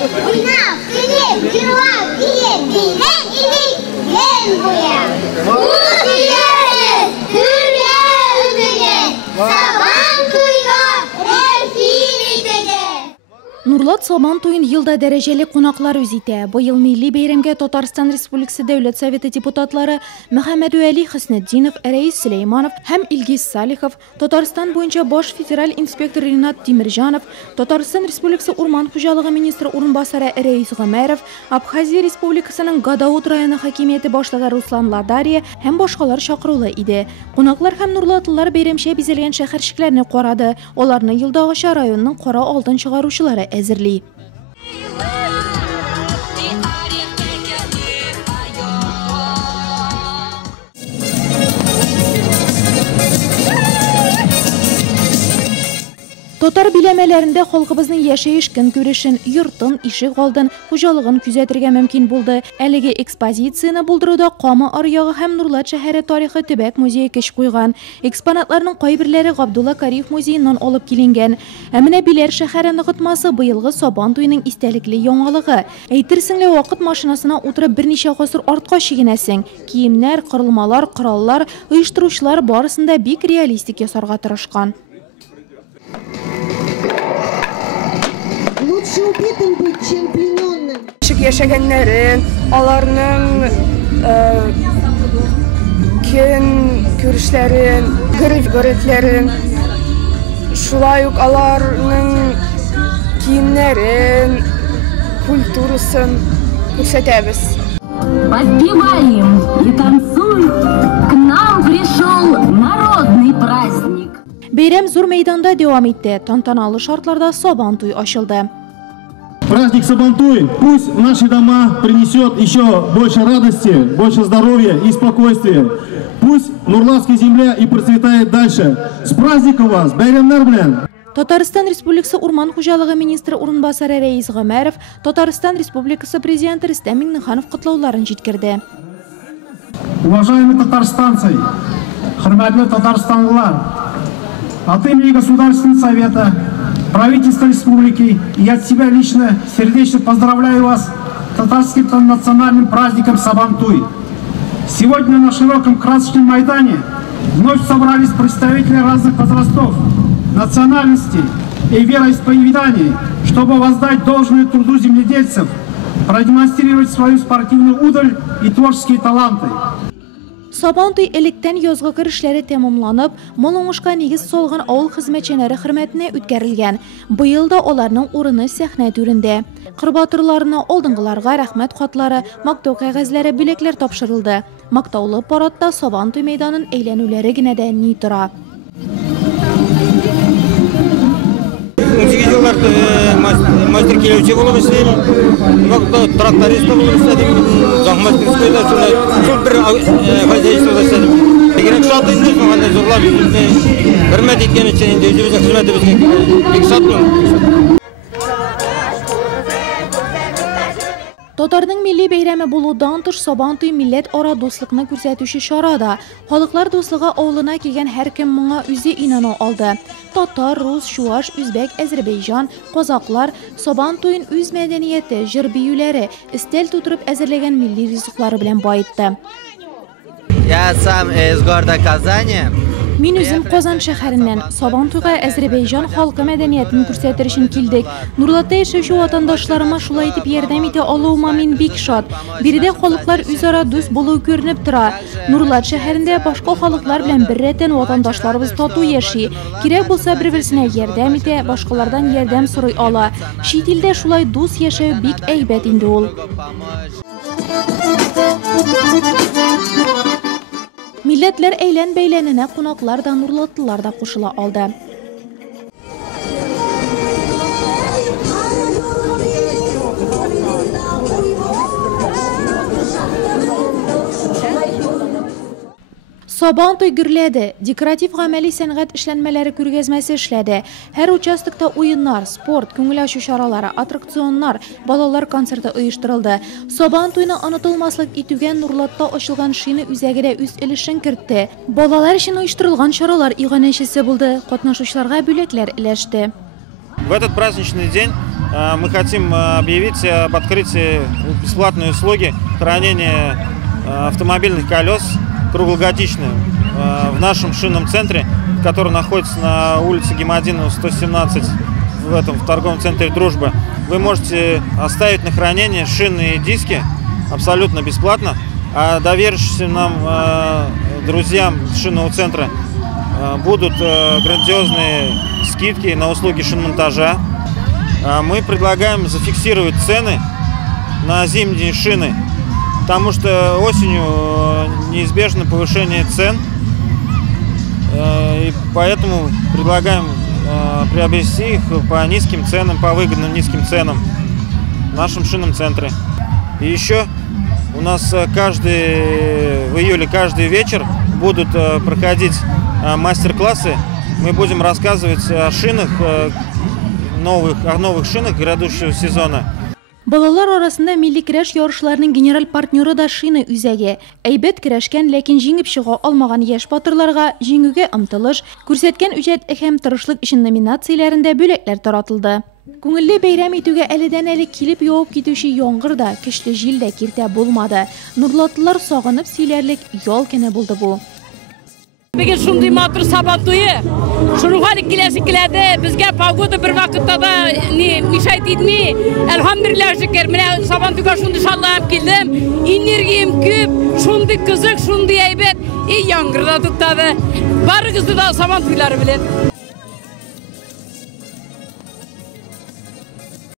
Уйнап, килеп, җырлап, биеп, бәйрәм идек, ен буяп. Нурлат Сабан туйын елда дәрәҗәле кунаклар үз итә. Быел милли бәйрәмгә Татарстан Республикасы Дәүләт Советы депутатлары Мөхәммәдүәли Хөснетдинов, Рәис Сөләйманов һәм Илгиз Салихов, Татарстан буенча баш федераль инспектор Ринат Тимирҗанов, Татарстан Республикасы Урман хуҗалыгы министры урынбасары Рәис Гомәров, Абхазия Республикасының Гадаут районы хакимияте башлыгы Руслан Ладария һәм башкалар чакырылы иде. Кунаклар һәм нурлатлылар бәйрәмчә бизәлгән шәһәрчекләрне карады. Аларны елдагыча районның кара алтын чыгаручылары әзерли. Татар биләмәләрендә халкыбызның яшәеш көнкүрешен, йортын, ишек алдын, хуҗалыгын күзәтергә мөмкин булды. Әлеге экспозицияны булдыруда Кама аръягы һәм Нурлат шәһәре тарихы төбәк музее көч куйган. Экспонатларның кайберләре Габдулла Кариев музееннан алып киленгән. Ә менә Биләр шәһәре ныгытмасы быелгы Сабан туйының истәлекле яңалыгы. Әйтерсең лә вакыт машинасына утырып берничә гасыр артка чигенәсең. Киемнәр, корылмалар, кораллар, оештыручылар барысында бик реалистик ясарга тырышкан. Лучше убитым быть, чем плененным. Яшәгәннәрен, аларның көн күрешләрен, гөреф-гөретләрен, шулай ук аларның киемнәрен, культурасын күрсәтәбез. Подпеваем и танцуем, к нам пришел народный праздник. Бәйрәм зур мәйданда дәвам итте. Тантаналы шартларда Сабан туй ачылды. Праздник Сабантуй пусть в наши дома принесет еще больше радости, больше здоровья и спокойствия. Пусть Нурлатская земля и процветает дальше. С праздником вас, бәйрәмнәр белән! Татарстан Республикасы Урман хуҗалыгы министры урынбасары Рәис Гомәров, Татарстан Республикасы президенты Рөстәм Миңнеханов котлауларын җиткерде. Уважаемые татарстанцы, хөрмәтле татарстанлылар, от имени Государственного Совета, правительства республики и от себя лично сердечно поздравляю вас с татарским национальным праздником Сабантуй. Сегодня на широком красочном майдане вновь собрались представители разных возрастов, национальностей и вероисповеданий, чтобы воздать должное труду земледельцев, продемонстрировать свою спортивную удаль и творческие таланты. Сабан туй электән язгы кирешләре тәмамланып, мул уңышка нигез салган авыл хезмәтчеләре хөрмәтенә үткәрелгән. Быел да аларның урыны сәхнә түрендә. Кырбатырларына алдынгыларга рәхмәт хатлары, мактау кәгазьләре, бүләкләр тапшырылды. Мактаулы парадта Сабан туй мәйданын әйләнүләре генә дә ни тора. 18 елларда мастер келеучі болып істеймін, тракторист болып істедім, заңмастерскойда шул бір хозяйствода істедім. Керек шатында соңғанда зорлап хөрмәт еткені үшін өзіміздің қызметімізге бек шатмын. Татарның милли бәйрәме булудан тыш Сабан туй милләт ара дуслыкны күрсәтүче чарада. Халыклар дуслыгы авылына килгән һәркем моңа үзе инана алды. Татар, рус, чуаш, үзбәк, Азәрбайҗан, казаклар Сабан туйын үз мәдәнияте, җыр биюләре, истәл тутырып әзерләгән милли ризыклары белән баетты. Я сам из города Казани. Мин үзем Казан шәһәреннән. Сабан туйга Азәрбайҗан халкы мәдәниятен күрсәтер өчен килдек. Нурлатта яшәүче ватандашларыма шулай итеп ярдәм итә алуыма мин бик шат. Биредә халыклар үзара дус булу күренеп тора. Нурлат шәһәрендә башка халыклар белән беррәттән ватандашларыбыз тату яши. Кирәк булса бер-берсенә ярдәм итә, башкалардан ярдәм сорый ала. Чит илдә шулай дус яшәү бик әйбәт инде ул. Милләтләр әйлән-бәйләненә кунаклар да, нурлатлылар да кушыла алды. Сабан туй гөрләде, декоратив гамәли сәнгать эшләнмәләре күргәзмәсе эшләде. Һәр участокта уеннар, спорт, күңел ачу чаралары, аттракционнар, балалар концерты оештырылды. Сабан туйны онытылмаслык итүгә Нурлатта ачылган шина үзәге дә үз өлешен кертте. Балалар өчен оештырылган чаралар иганәчесе булды, катнашучыларга бүләкләр өләште. В этот праздничный день мы хотим объявить об открытии бесплатной услуги хранения автомобильных колес круглогодичные в нашем шинном центре, который находится на улице Гемодинова, 117, в торговом центре «Дружба». Вы можете оставить на хранение шины и диски абсолютно бесплатно, а доверившимся нам друзьям шинного центра будут грандиозные скидки на услуги шиномонтажа. Мы предлагаем зафиксировать цены на зимние шины, потому что осенью неизбежно повышение цен, и поэтому предлагаем приобрести их по низким ценам, по выгодным низким ценам в нашем шинном центре. И еще у нас в июле каждый вечер будут проходить мастер-классы. Мы будем рассказывать о шинах, о новых шинах грядущего сезона. Балалар арасында милли көрәш ярышларының генераль партнеры да шина үзәге. Әйбәт көрәшкән, ләкин җиңеп чыга алмаган яшь батырларга җиңүгә омтылыш, күрсәткән үҗәт һәм тырышлык өчен номинацияләрендә бүләкләр таратылды. Күңелле бәйрәм итүгә әледән-әле килеп явып китүче яңгыр да, көчле җил дә киртә булмады. Нурлатлылар сагынып сөйләрлек ял көне булды бу. Bugün şunday matır Sabantuyu, şunun hali kiledi, bizge pavgoda bir vakitte da müşahit etmeyi, elhamdülillah şükür, mine Sabantuyu'ya şunday şallahım geldim, enerjim küp, şunday kızık, şunday aybet, iyi yangırladık tabi, barı kızı da Sabantuyu'ları bilin.